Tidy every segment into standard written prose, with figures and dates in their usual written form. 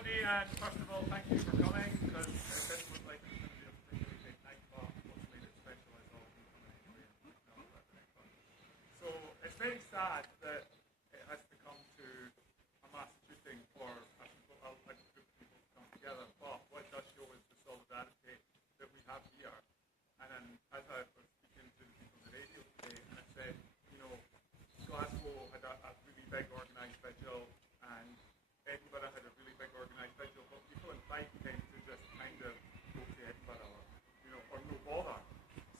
everybody, and first of all, thank you for coming, because it didn't look like it was going to be a particularly big night, but what's made it special is all of you coming anyway and tell us about the next one. So it's very sad that it has to come to a mass shooting for a group of people to come together, but what it does show is the solidarity that we have here. And then, as I was speaking to the people on the radio today, and I said, you know, Glasgow had a really big organised vigil, and Edinburgh had a really big organised vigil, but people in Fife tend to just kind of go to Edinburgh or no bother.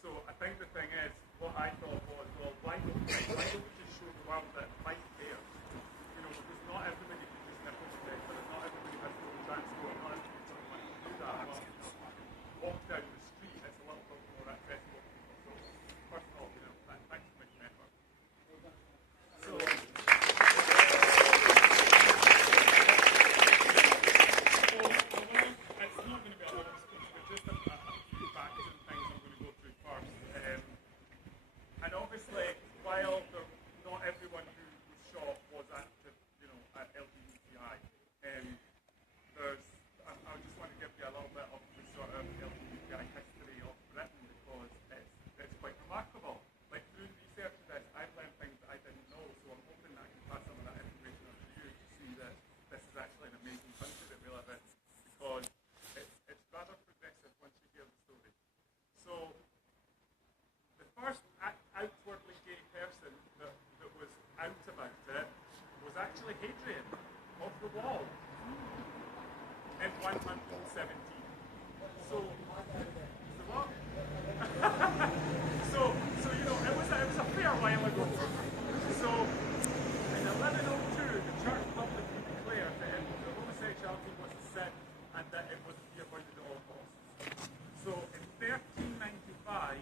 So I think the thing is, what I thought was, well, why don't we just show the world that Fife cares? You know, because not everybody can just nip over to Edinburgh, not everybody has to go transport, not everybody doesn't want to do that. Well, you know, walk down the street, it's a little bit more accessible to people. So, first of all, you know, thanks for making an effort. So, and obviously, while not everyone who was shot was active, you know, at LGBTI, I just want to give you a little bit of the sort of LGBTI history of Britain, because it's quite remarkable. Like, through the research of this, I've learned things that I didn't know, so I'm hoping that I can pass some of that information on to you to see that this is actually an amazing country that we live in, because it's rather progressive once you hear the story. So, the first outwardly gay person that was out about it was actually Hadrian of the Wall in 117. So what? so you know, it was a fair while ago. So in 1102, the church publicly declared that homosexuality was a sin and that it was to be avoided at all costs. So in 1395,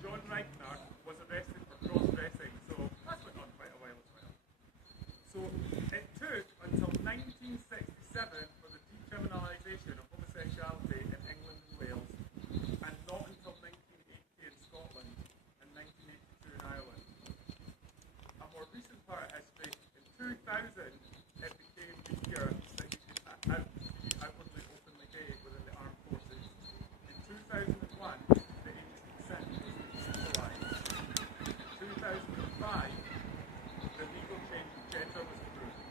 John Reichner was arrested for cross-dressing, so that went on quite a while as well. So it took until 1967 for the decriminalisation of homosexuality in England and Wales, and not until 1980 in Scotland and 1982 in Ireland. A more recent part of history, in 2000 it became the year that you could be outwardly openly gay within the armed forces. In 2001, the 80% was legalised. In 2005, the legal change of gender was approved.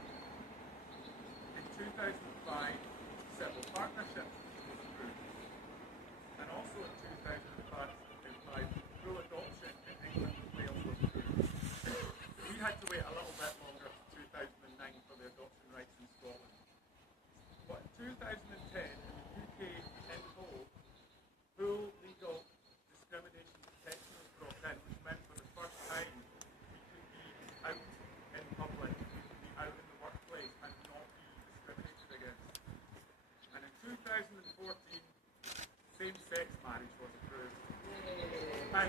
In 2005, civil partnerships was approved. And also in 2005, full adoption in England and Wales was approved. We had to wait a little bit longer to 2009 for the adoption rights in Scotland. But in 2010, in the UK in whole, full legal discrimination protection was brought in, which meant for the first time we could be out in public, we could be out in the workplace and not be discriminated against. And in 2014, same-sex marriage was approved. And a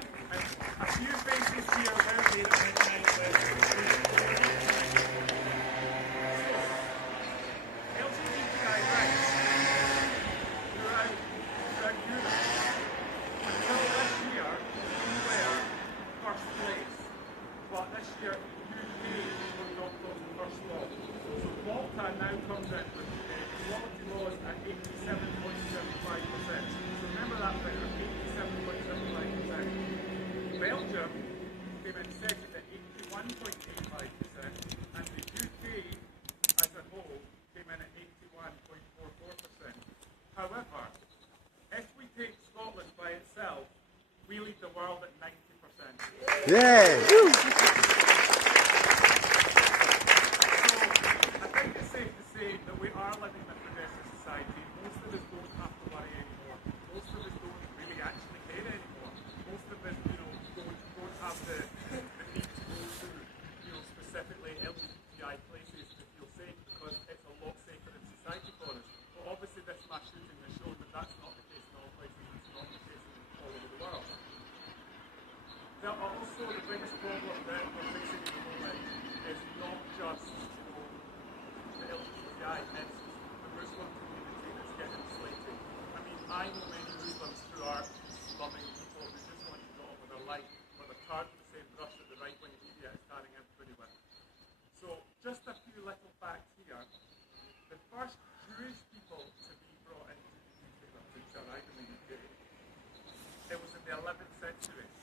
few faces here will be recognised LGBTI rights throughout Europe. Until this year, we were first place, but this year UK was not the first law. So Malta now comes in with equality laws at 87.75%. So remember that figure, 87.75%. Belgium came in second at 81.85%, and the UK as a whole came in at 81.44%. However, if we take Scotland by itself, we lead the world at 90%. Yeah! So I think it's safe to say that we are living in a progressive society. Most of us don't have to worry anymore. Most of us don't really actually care anymore. Most of us, you know, don't have the need to go to, you know, specifically LGBTI places to feel safe, because it's a lot safer in society for us. But obviously this mass shooting has shown that that's not the case in all places, it's not the case all over the world. There are also the biggest problem that we're facing at the moment is not just, you know, the LGBTI, it's the Muslim community that's getting slated. I mean, I know many Muslims who are loving people who just want to get on with their life, but they're tarred with the same brush that the right-wing media is tarring everybody with. So, just a few little facts here. The first Jewish people to be brought into the UK, I believe it was in the 11th century.